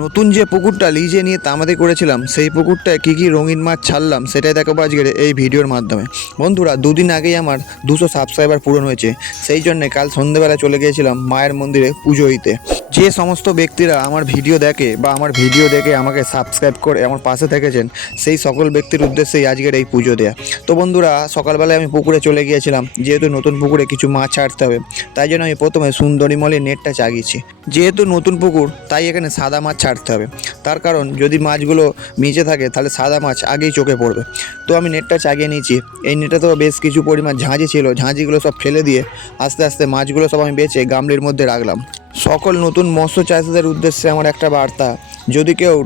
নতুন যে পুকুরটা লিজে নিয়ে তামাদি করেছিলাম সেই পুকুরটায় কী কী রঙিন মাছ ছাড়লাম সেটাই দেখাবো আজকের এই ভিডিওর মাধ্যমে। বন্ধুরা, দুদিন আগেই আমার 200 সাবস্ক্রাইবার পূরণ হয়েছে। সেই জন্যে কাল সন্ধ্যেবেলা চলে গিয়েছিলাম মায়ের মন্দিরে পুজো দিতে। যে সমস্ত ব্যক্তিরা আমার ভিডিও দেখে বা আমার ভিডিও দেখে আমাকে সাবস্ক্রাইব করে আমার পাশে থেকেছেন, সেই সকল ব্যক্তির উদ্দেশ্যেই আজকের এই পুজো দেয়া। তো বন্ধুরা, সকালবেলায় আমি পুকুরে চলে গিয়েছিলাম, যেহেতু নতুন পুকুরে কিছু মাছ ছাড়তে হবে, তাই জন্য আমি প্রথমে সুন্দরী মলের নেটটা চাগিয়েছি। যেহেতু নতুন পুকুর, তাই এখানে সাদা মাছ ছাড়তে হবে। তার কারণ যদি মাছগুলো মিচে থাকে তাহলে সাদা মাছ আগেই চোখে পড়বে। তো আমি নেটটা চাগিয়ে নিয়েছি। এই নেটটাতেও বেশ কিছু পরিমাণ ঝাঁঝি ছিল, ঝাঁঝিগুলো সব ফেলে দিয়ে আস্তে আস্তে মাছগুলো সব আমি বেছে গামলির মধ্যে রাখলাম। সকল নতুন মৎস্য চাষিদের উদ্দেশ্যে আমার একটা বার্তা: যদি কেউ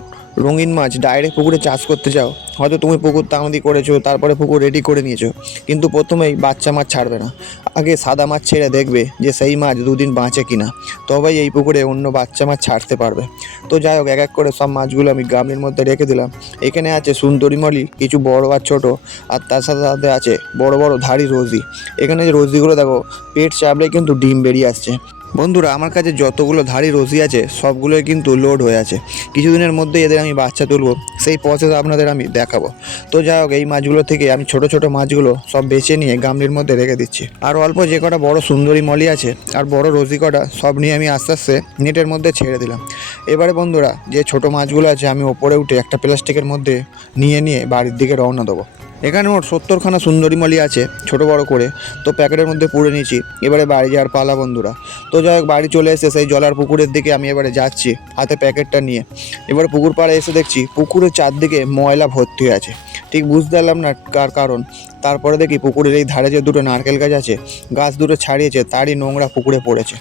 রঙিন মাছ ডাইরেক্ট পুকুরে চাষ করতে চাও, হয়তো তুমি পুকুর তামাদি করেছো, তারপরে পুকুর রেডি করে নিয়েছো, কিন্তু প্রথমেই বাচ্চা মাছ ছাড়বে না। আগে সাদা মাছ ছেড়ে দেখবে যে সেই মাছ দুদিন বাঁচে কিনা, তবেই এই পুকুরে অন্য বাচ্চা মাছ ছাড়তে পারবে। তো যাই হোক, এক এক করে সব মাছগুলো আমি গামলির মধ্যে রেখে দিলাম। এখানে আছে সুন্দরী মলি, কিছু বড় আর ছোট, আর তার সাথে সাথে আছে বড় বড় ধাড়ি রোজি। এখানে যে রোজিগুলো দেখো, পেট চাপলে কিন্তু ডিম বেরিয়ে আসছে। বন্ধুরা, আমার কাছে যতগুলো ধাড়ি রশি আছে সবগুলোই কিন্তু লোড হয়ে আছে। কিছুদিনের মধ্যে এদের আমি বাচ্চা তুলব, সেই প্রসেস আপনাদের আমি দেখাবো। তো যাই হোক, এই মাছগুলো থেকে আমি ছোট ছোট মাছগুলো সব বেছে নিয়ে গামলির মধ্যে রেখে দিচ্ছি। আর অল্প যে কটা বড় সুন্দরী মলি আছে আর বড় রশি কটা, সব নিয়ে আমি আস্তে আস্তে নেটের মধ্যে ছেড়ে দিলাম। এবারে বন্ধুরা, যে ছোট মাছগুলো আছে আমি ওপরে উঠে একটা প্লাস্টিকের মধ্যে নিয়ে বাড়ির দিকে রওনা দেবো। এখানে মোট 70খানা সুন্দরী মলি আছে ছোট বড় করে, তো প্যাকেটের মধ্যে পুরে নিয়েছি। এবারে বাড়ি যাওয়ার পালা বন্ধুরা। তো যাই হোক, বাড়ি চলে এসে সেই জলার পুকুরের দিকে আমি এবারে যাচ্ছি হাতে প্যাকেটটা নিয়ে। এবারে পুকুর পাড়ে এসে দেখছি পুকুরের চারদিকে ময়লা ভর্তি হয়ে আছে। ঠিক বুঝতে পারলাম না কার কারণ। তারপরে দেখি পুকুরের এই ধারে যে দুটো নারকেল গাছ আছে, গাছ দুটো ছাড়িয়েছে, তারই নোংরা পুকুরে পড়েছে।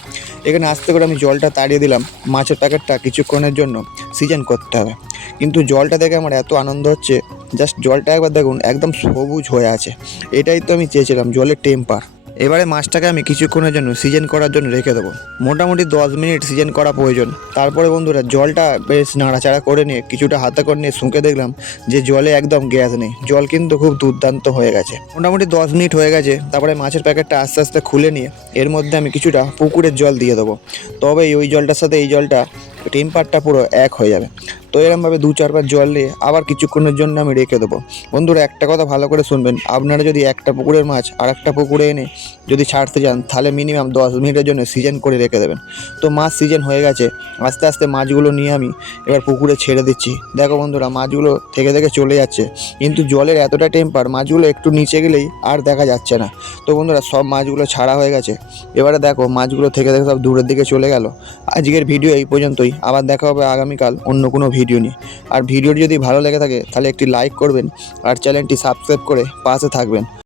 এখানে আস্তে করে আমি জলটা তাড়িয়ে দিলাম। মাছের প্যাকেটটা কিছুক্ষণের জন্য সিজন করতে হবে। কিন্তু জলটা দেখে আমার এত আনন্দ হচ্ছে, জাস্ট জলটা একবার দেখুন, একদম সবুজ হয়ে আছে। এটাই তো আমি চেয়েছিলাম, জলের টেম্পার। এবারে মাছটাকে আমি কিছুক্ষণের জন্য সিজন করার জন্য রেখে দেবো। মোটামুটি 10 মিনিট সিজন করা প্রয়োজন। তারপরে বন্ধুরা, জলটা বেশ নাড়াচাড়া করে নিয়ে কিছুটা হাতে করে নিয়ে শুঁকে দেখলাম যে জলে একদম গ্যাস নেই। জল কিন্তু খুব দুর্দান্ত হয়ে গেছে। মোটামুটি 10 মিনিট হয়ে গেছে। তারপরে মাছের প্যাকেটটা আস্তে আস্তে খুলে নিয়ে এর মধ্যে আমি কিছুটা পুকুরের জল দিয়ে দেবো। তবেই ওই জলটার সাথে এই জলটা টেম্পারটা পুরো এক হয়ে যাবে। তো এরমভাবে 2-4 বার জল নিয়ে আবার কিছুক্ষণের জন্য আমি রেখে দেবো। বন্ধুরা, একটা কথা ভালো করে শুনবেন, আপনারা যদি একটা পুকুরের মাছ আর একটা পুকুরে এনে যদি ছাড়তে যান, তাহলে মিনিমাম 10 মিনিটের জন্য সিজন করে রেখে দেবেন। তো মাছ সিজন হয়ে গেছে। আস্তে আস্তে মাছগুলো নিয়ে আমি এবার পুকুরে ছেড়ে দিচ্ছি। দেখো বন্ধুরা, মাছগুলো থেকে থেকে চলে যাচ্ছে, কিন্তু জলের এতটা টেম্পার, মাছগুলো একটু নিচে গেলেই আর দেখা যাচ্ছে না। তো বন্ধুরা, সব মাছগুলো ছাড়া হয়ে গেছে। এবারে দেখো মাছগুলো থেকে থেকে সব দূরের দিকে চলে গেল। আজকের ভিডিও এই পর্যন্তই। আবার দেখা হবে আগামীকাল অন্য কোনো ভিডিও নিয়ে। আর ভিডিওটি যদি ভালো লেগে থাকে তাহলে একটি লাইক করবেন আর চ্যানেলটি সাবস্ক্রাইব করে পাশে থাকবেন।